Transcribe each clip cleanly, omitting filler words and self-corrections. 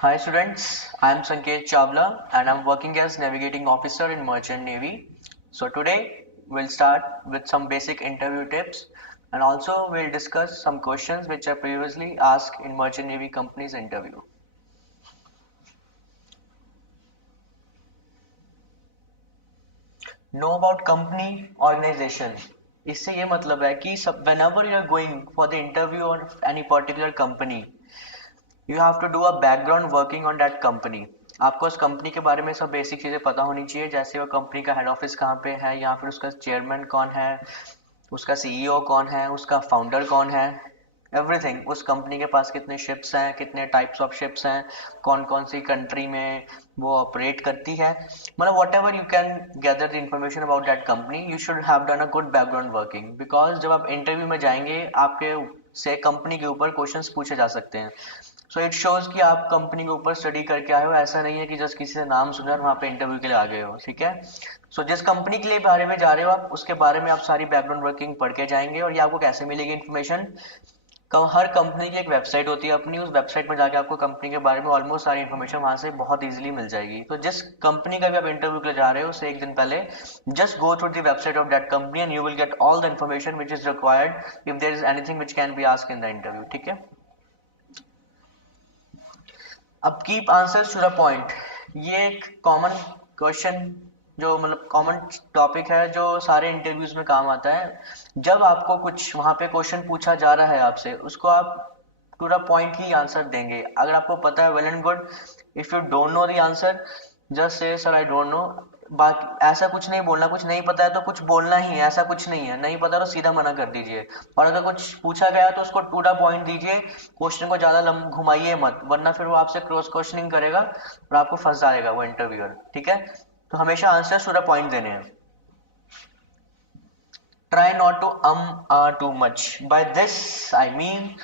Hi students, I am Sanket Chawla and I am working as navigating officer in Merchant Navy. So today we'll start with some basic interview tips and also we'll discuss some questions which are previously asked in Merchant Navy company's interview. Know about company organization. इससे ये मतलब है कि सब whenever you are going for the interview on any particular company, you have to do a background working on that company. आपको उस कंपनी के बारे में सब बेसिक चीज़ें पता होनी चाहिए, जैसे वो कंपनी का हेड ऑफिस कहाँ पे है या फिर उसका चेयरमैन कौन है, उसका सीईओ कौन है, उसका फाउंडर कौन है, एवरीथिंग। उस कंपनी के पास कितने शिप्स हैं, कितने टाइप्स ऑफ शिप्स हैं, कौन कौन सी कंट्री में वो ऑपरेट करती है, मतलब what ever you can gather the information about that company, you should have done a good background working. Because जब आप इंटरव्यू में जाएंगे आपके से कंपनी के ऊपर क्वेश्चंस पूछे जा सकते हैं। सो इट शोज कि आप कंपनी के ऊपर स्टडी करके आए हो, ऐसा नहीं है कि जस्ट किसी से नाम सुना और वहाँ पे इंटरव्यू के लिए आ गए हो। ठीक है। सो जिस कंपनी के लिए बारे में जा रहे हो आप, उसके बारे में आप सारी बैकग्राउंड वर्किंग पढ़ के जाएंगे। और ये आपको कैसे मिलेगी इन्फॉर्मेशन? हर कंपनी की एक वेबसाइट होती है अपनी, उस वेबसाइट में जाके आपको कंपनी के बारे में ऑलमोस्ट सारी इन्फॉर्मेशन वहां से बहुत इजीली मिल जाएगी। तो जिस कंपनी का भी आप इंटरव्यू के लिए जा रहे हो उससे एक दिन पहले just go through the website of that company and you will get all the information which is required if there is anything which can be asked in the interview. ठीक है। अब keep answers to the point, ये एक common question, जो मतलब common topic है जो सारे इंटरव्यूज में काम आता है। जब आपको कुछ वहां पे क्वेश्चन पूछा जा रहा है आपसे, उसको आप टू द पॉइंट ही आंसर देंगे। अगर आपको पता है, well and good. If you don't know the answer, just say sir I don't know. बाकी ऐसा कुछ नहीं बोलना, कुछ नहीं पता है तो कुछ बोलना ही है, ऐसा कुछ नहीं है। नहीं पता तो सीधा मना कर दीजिए। और अगर कुछ पूछा गया तो उसको टू द पॉइंट दीजिए, क्वेश्चन को ज्यादा घुमाइए मत, वरना फिर वो आपसे क्रॉस क्वेश्चनिंग करेगा और आपको फंस जाएगा वो इंटरव्यूअर। ठीक है। तो हमेशा आंसर टू द पॉइंट देने हैं। Try not to too much. By this I mean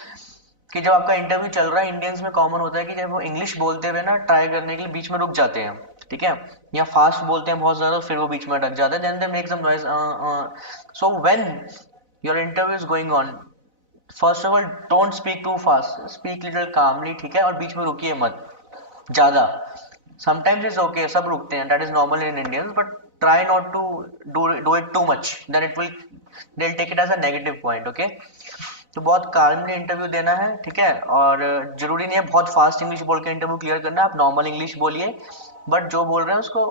कि जब आपका इंटरव्यू चल रहा है, इंडियंस में कॉमन होता है कि जब वो इंग्लिश बोलते हुए ना ट्राई करने के लिए बीच में रुक जाते हैं। ठीक है। या फास्ट बोलते हैं बहुत ज्यादा, फिर वो बीच में अटक जाते हैं, then they make some noise. So when your interview is going on, first of all don't speak too fast, speak little calmly. ठीक है। और बीच में रुकिए मत ज्यादा। समटाइम्स इज ओके, सब रुकते हैं, that is normal in Indians, but try not to do it too much, then it will they take it as a negative point. Okay. तो बहुत कामली इंटरव्यू देना है। ठीक है। और जरूरी नहीं है बहुत फास्ट इंग्लिश बोल के इंटरव्यू क्लियर करना, आप नॉर्मल इंग्लिश बोलिए, बट जो बोल रहे हैं उसको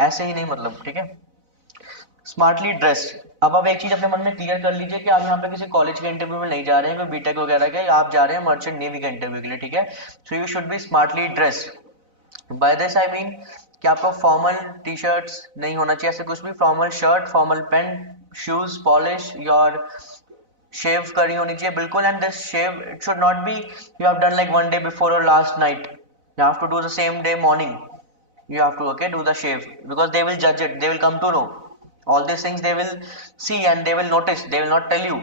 ऐसे ही नहीं, मतलब। ठीक है। Smartly dressed. अब आप एक चीज अपने मन में क्लियर कर लीजिए कि आप यहाँ पे किसी कॉलेज के इंटरव्यू में नहीं जा रहे हैं, कोई बीटेक वगैरह के, आप जा रहे हैं मर्चेंट नेवी के इंटरव्यू के लिए। ठीक है। So you should be smartly dressed. By this I mean कि आपको फॉर्मल टी शर्ट्स नहीं होना चाहिए, ऐसे कुछ भी। Formal shirt, formal pant, shoes polish, your shave करी होनी चाहिए बिल्कुल। And this shave it should not be you have done like one day before और last night, you have to do the same day morning, you have to, okay, do the shave, because they will judge it, they will come to know all these things, they will see and they will notice, they will not tell you,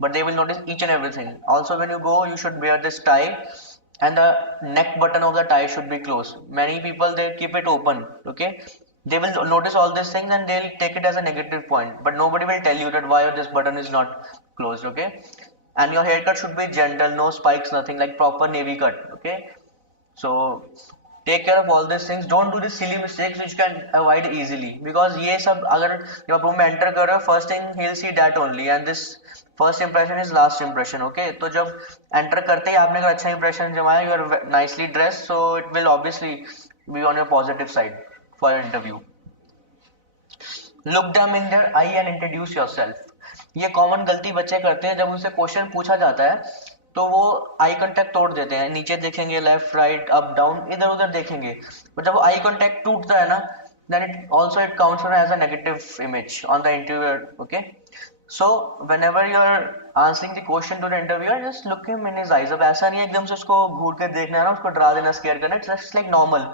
but they will notice each and everything. Also when you go, you should wear this tie and the neck button of the tie should be closed. Many people they keep it open. Okay. They will notice all these things and they'll take it as a negative point, but nobody will tell you that why this button is not closed. Okay. And your haircut should be gentle, no spikes, nothing, like proper navy cut. Okay. So take care of all these things, don't do these silly mistakes which you can avoid easily, because ये सब अगर जब आप रूम में एंटर कर रहे हो, first thing he'll see that only and this first impression is last impression. Okay. तो जब एंटर करते ही आपने अगर अच्छा इंप्रेशन जमाया, you are nicely dressed, so it will obviously be on your positive side for your interview. Look them in their eye and introduce yourself. ये कॉमन गलती बच्चे करते हैं, जब उनसे क्वेश्चन पूछा जाता है तो वो आई कांटेक्ट तोड़ देते हैं, नीचे देखेंगे, लेफ्ट राइट अप डाउन, इधर उधर देखेंगे। बट जब आई कांटेक्ट टूटता है ना, then it counts as a negative image on the interviewer. Okay. So whenever you are answering the question to the interviewer, just look him in his eyes. अब ऐसा नहीं है एकदम से उसको घूर के देखना है ना, उसको डरा देना, स्केयर करना, it's just like normal.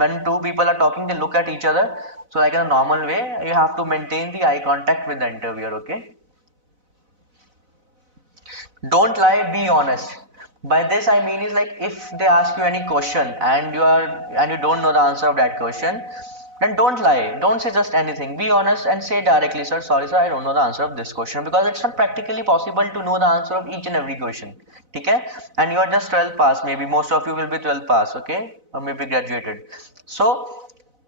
when two people are talking, they look at each other, so like in a normal way you have to maintain the eye contact with the interviewer. Okay. Don't lie, be honest. By this I mean is like, if they ask you any question and you don't know the answer of that question, then don't lie, don't say just anything, be honest and say directly, sir, sorry sir, I don't know the answer of this question, because it's not practically possible to know the answer of each and every question. Okay, and you are just 12 pass, maybe most of you will be 12 pass, okay, or maybe graduated. So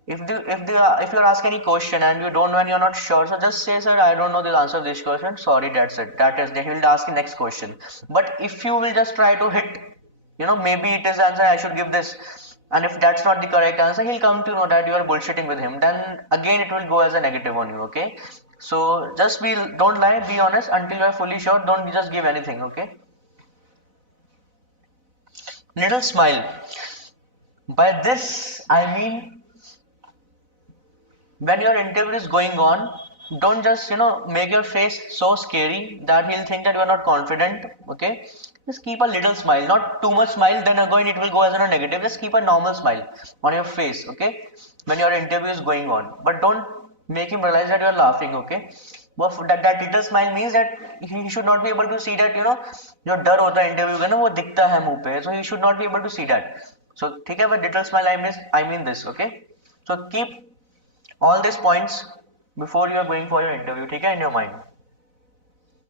if you're asking any question and you don't know and you're not sure, so just say, sir, I don't know the answer of this question, sorry, that's it, that is, he will ask the next question. But if you will just try to hit, maybe it is the answer, I should give this, and if that's not the correct answer, he'll come to know that you are bullshitting with him, then again it will go as a negative on you. Okay, so just don't lie, be honest until you are fully sure, don't just give anything. Okay, little smile, by this I mean, when your interview is going on, don't just make your face so scary that he'll think that you are not confident. Okay, just keep a little smile, not too much smile, then again it will go as a negative. Just keep a normal smile on your face, okay, when your interview is going on, but don't make him realize that you are laughing. Okay, but that little smile means that he should not be able to see that जो डर होता है इंटरव्यू का ना वो दिखता है मुंह पे, so he should not be able to see that. So ठीक है, but little smile I mean this. Okay, so keep all these points before you are going for your interview, ठीक है, in your mind.